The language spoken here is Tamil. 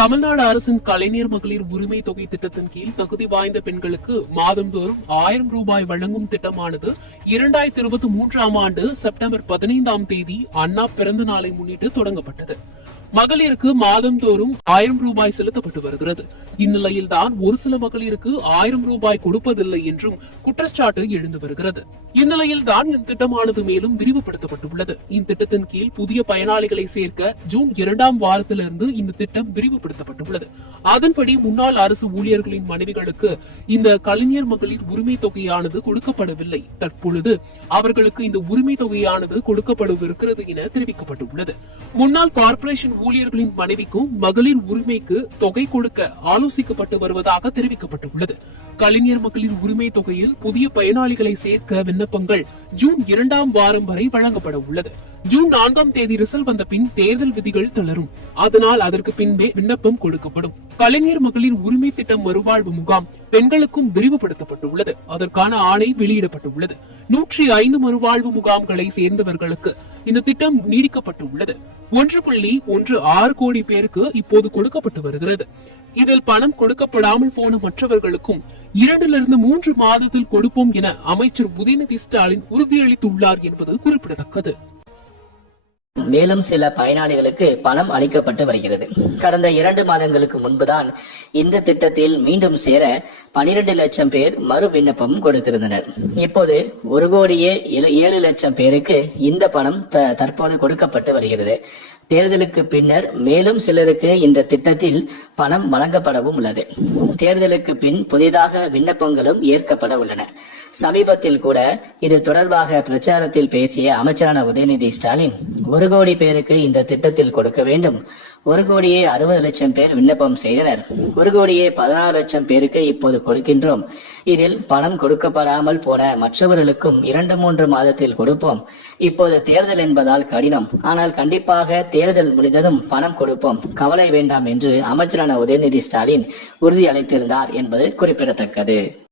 தமிழ்நாடு அரசின் கலைஞர் மகளிர் உரிமை தொகை திட்டத்தின் கீழ் தகுதி வாய்ந்த பெண்களுக்கு மாதந்தோறும் 1000 ரூபாய் வழங்கும் திட்டமானது 2023 ஆண்டு செப்டம்பர் 15ஆம் தேதி அண்ணா பிறந்த நாளை முன்னிட்டு தொடங்கப்பட்டது. மகளிருக்கு மாதந்தோறும் 1000 ரூபாய் செலுத்தப்பட்டு வருகிறது. இந்நிலையில்தான் ஒரு சில மகளிருக்கு 1000 ரூபாய் கொடுப்பதில்லை என்றும் குற்றச்சாட்டு எழுந்து வருகிறது. இந்நிலையில்தான் இந்த திட்டமானது மேலும் விரிவுபடுத்தப்பட்டுள்ளது. இத்திட்டத்தின் கீழ் புதிய பயனாளிகளை சேர்க்க ஜூன் 2ஆம் வாரத்திலிருந்து இந்த திட்டம் விரிவுபடுத்தப்பட்டுள்ளது. அதன்படி முன்னாள் அரசு ஊழியர்களின் மனைவிகளுக்கு இந்த கலைஞர் மகளிர் உரிமை தொகையானது கொடுக்கப்படவில்லை. தற்பொழுது அவர்களுக்கு இந்த உரிமை தொகையானது கொடுக்கப்படவிருக்கிறது என தெரிவிக்கப்பட்டுள்ளது. முன்னாள் கார்ப்பரேஷன் ஊழியர்களின் மனைவிக்கும் மகளிர் உரிமைக்கு தொகை கொடுக்க ஆலோசிக்கப்பட்டு வருவதாக தெரிவிக்கப்பட்டுள்ளது. கலைஞர் மகளிர் உரிமை தொகையில் புதிய பயனாளிகளை சேர்க்க விண்ணப்பங்கள் ஜூன் 2ஆம் வாரம் வரை வழங்கப்பட உள்ளது. ஜூன் 4ஆம் தேதி ரிசல்ட் வந்த பின் தேர்தல் விதிகள் தளரும். அதனால் அதற்கு பின்பே விண்ணப்பம் கொடுக்கப்படும். கலைஞர் மகளிர் உரிமை திட்டம் மறுவாழ்வு முகாம் பெண்களுக்கும் விரிவுபடுத்தப்பட்டுள்ளது. அதற்கான ஆணை வெளியிடப்பட்டுள்ளது. 105 மறுவாழ்வு முகாம்களை சேர்ந்தவர்களுக்கு இந்த திட்டம் நீடிக்கப்பட்டுள்ளது. 1.16 கோடி பேருக்கு இப்போது கொடுக்கப்பட்டு வருகிறது. இதில் பணம் கொடுக்கப்படாமல் போன மற்றவர்களுக்கும் 2 முதல் 3 மாதத்தில் கொடுப்போம் என அமைச்சர் உதயநிதி ஸ்டாலின் உறுதியளித்துள்ளார் என்பது குறிப்பிடத்தக்கது. மேலும் சில பயனாளிகளுக்கு பணம் அளிக்கப்பட்டு வருகிறது. கடந்த 2 மாதங்களுக்கு முன்புதான் இந்த திட்டத்தில் மீண்டும் சேர 12 லட்சம் பேர் மறு விண்ணப்பம் கொடுத்திருந்தனர். இப்போது 1,07,00,000 பேருக்கு இந்த பணம் தற்போது கொடுக்கப்பட்டு வருகிறது. தேர்தலுக்கு பின்னர் மேலும் சிலருக்கு இந்த திட்டத்தில் பணம் வழங்கப்படவும் உள்ளது. தேர்தலுக்கு பின் புதிதாக விண்ணப்பங்களும் ஏற்கப்பட உள்ளன. சமீபத்தில் கூட இது தொடர்பாக பிரச்சாரத்தில் பேசிய அமைச்சரான உதயநிதி ஸ்டாலின் 1 கோடி பேருக்கு இந்த திட்டத்தில் கொடுக்க வேண்டும். 1,60,00,000 பேர் விண்ணப்பம் செய்தனர். 1,16,00,000 பேருக்கு இப்போது கொடுக்கின்றோம். இதில் பணம் கொடுக்கப்படாமல் போன மற்றவர்களுக்கும் 2-3 மாதத்தில் கொடுப்போம். இப்போது தேர்தல் என்பதால் கடினம், ஆனால் கண்டிப்பாக தேர்தல் முடிந்ததும் பணம் கொடுப்போம், கவலை வேண்டாம் என்று அமைச்சரான உதயநிதி ஸ்டாலின் உறுதியளித்திருந்தார் என்பது குறிப்பிடத்தக்கது.